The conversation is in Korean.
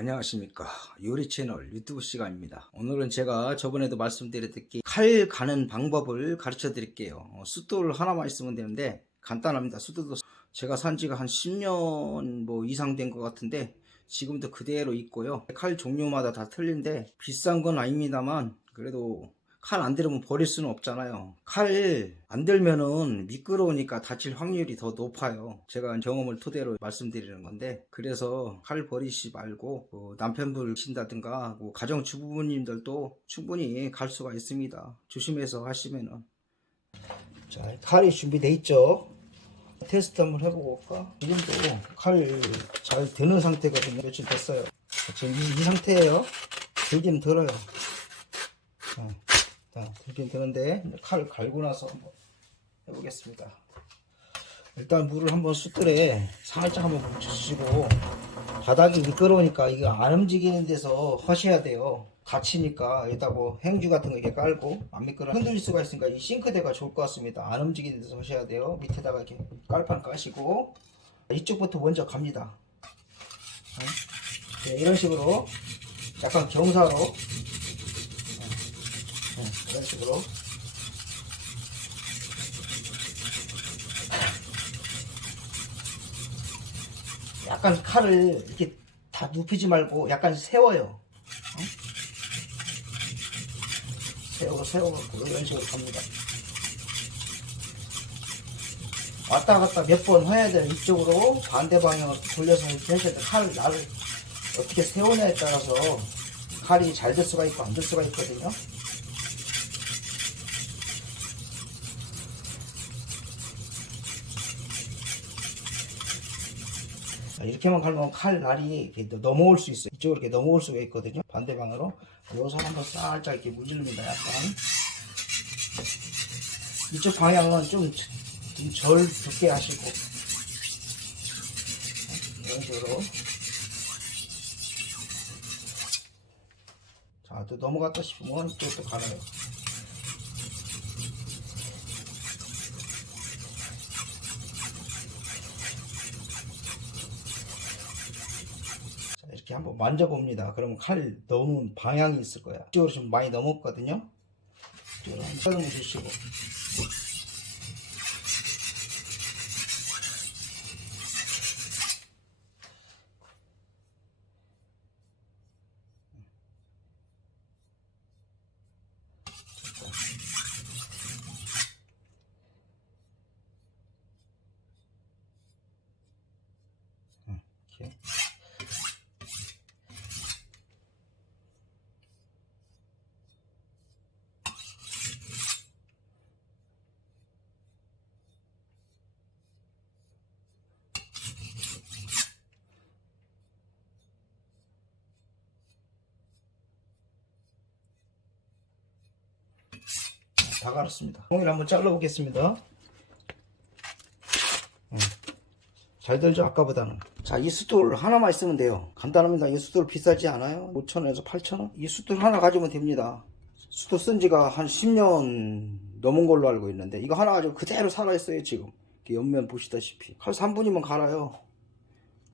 안녕하십니까. 요리 채널 유튜브 시간입니다. 오늘은 제가 저번에도 말씀드렸듯이 칼 가는 방법을 가르쳐 드릴게요. 어, 숫돌 하나만 있으면 되는데 간단합니다. 숫돌도 제가 산 지가 한 10년 뭐 이상 된 것 같은데 지금도 그대로 있고요. 칼 종류마다 다 틀린데 비싼 건 아닙니다만 그래도 칼 안 들으면 버릴 수는 없잖아요. 칼 안 들면은 미끄러우니까 다칠 확률이 더 높아요. 제가 경험을 토대로 말씀드리는 건데 그래서 칼 버리시 말고 뭐 남편분 신다든가 뭐 가정 주부님들도 충분히 갈 수가 있습니다. 조심해서 하시면은 자 칼이 준비돼 있죠. 테스트 한번 해보고 올까? 지금도 칼 잘 드는 상태거든요. 며칠 됐어요. 지금 이, 이 상태예요. 들긴 들어요. 자, 자, 들긴 드는데 칼 갈고 나서 한번 해보겠습니다. 일단 물을 한번 숯들에 살짝 한번 묻히시고 바닥이 미끄러우니까 이거 안 움직이는 데서 하셔야 돼요. 다치니까 여기다 뭐 행주 같은 거 이렇게 깔고 안 미끄러 흔들릴 수가 있으니까 이 싱크대가 좋을 것 같습니다. 안 움직이는 데서 하셔야 돼요. 밑에다가 이렇게 깔판 까시고 이쪽부터 먼저 갑니다. 네, 이런 식으로 약간 경사로 네, 이런 식으로 약간 칼을 이렇게 다 눕히지 말고 약간 세워요. 어? 세우고 세워갖고 이런 식으로 갑니다. 왔다 갔다 몇 번 해야 돼요. 이쪽으로 반대 방향으로 돌려서 이렇게 하셔야 돼요. 칼 나를 어떻게 세우냐에 따라서 칼이 잘 될 수가 있고 안 될 수가 있거든요. 이렇게만 갈면 칼 날이 넘어올 수 있어요. 이쪽으로 이렇게 넘어올 수가 있거든요. 반대 방으로. 여기서 한번 살짝 이렇게 문지릅니다. 약간. 이쪽 방향은 좀, 좀절 두께 하시고. 이런 식으로. 자, 또 넘어갔다 싶으면 이쪽도 갈아요. 자, 이렇게 한번 만져봅니다. 그러면 칼 넘은 방향이 있을 거야. 이쪽으로 좀 많이 넘었거든요. 이쪽으로 한번 주시고. 이렇게. 다 갈았습니다. 통일 한번 잘라보겠습니다. 음. 잘 들죠 아까보다는? 자이 숫돌 하나만 있으면 돼요. 간단합니다. 이 숫돌 비싸지 않아요? 5천원에서 8천원? 이 숫돌 하나 가지면 됩니다. 숫돌 쓴 지가 한 10년 넘은 걸로 알고 있는데 이거 하나 가지고 그대로 살아있어요 지금. 옆면 보시다시피. 칼 3분이면 갈아요